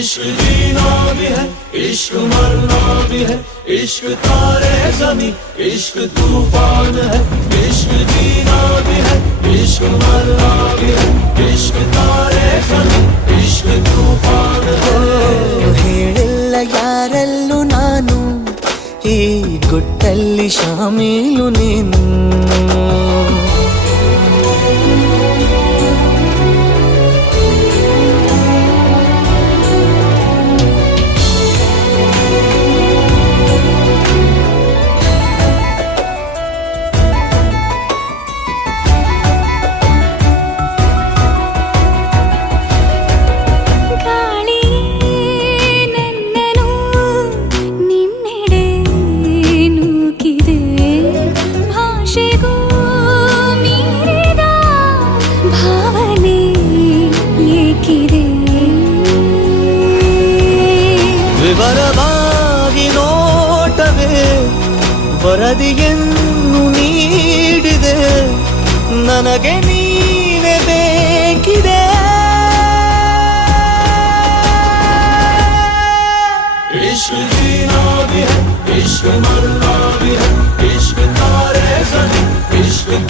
इश्क जीना भी है, इश्क मरना भी है, इश्क तारे ज़मीं, इश्क तूफान है। इश्क जीना भी है, इश्क मरना भी है, इश्क तारे ज़मीं, इश्क तूफान है। ಹೇಳಿಲ್ಲ ಯಾರಲ್ಲೂ ನಾನು ಈ ಗುಟ್ಟಲ್ಲಿ ಶಾಮೀಲು ನೀನು. ವಿವರವಾಗಿ ನೋಟವೇ ವರದಿಯನ್ನು ನೀಡಿದೆ, ನನಗೆ ನೀನೇ ಬೇಕಿದೆ. इश्क जीना भी है, इश्क मरना भी है, इश्क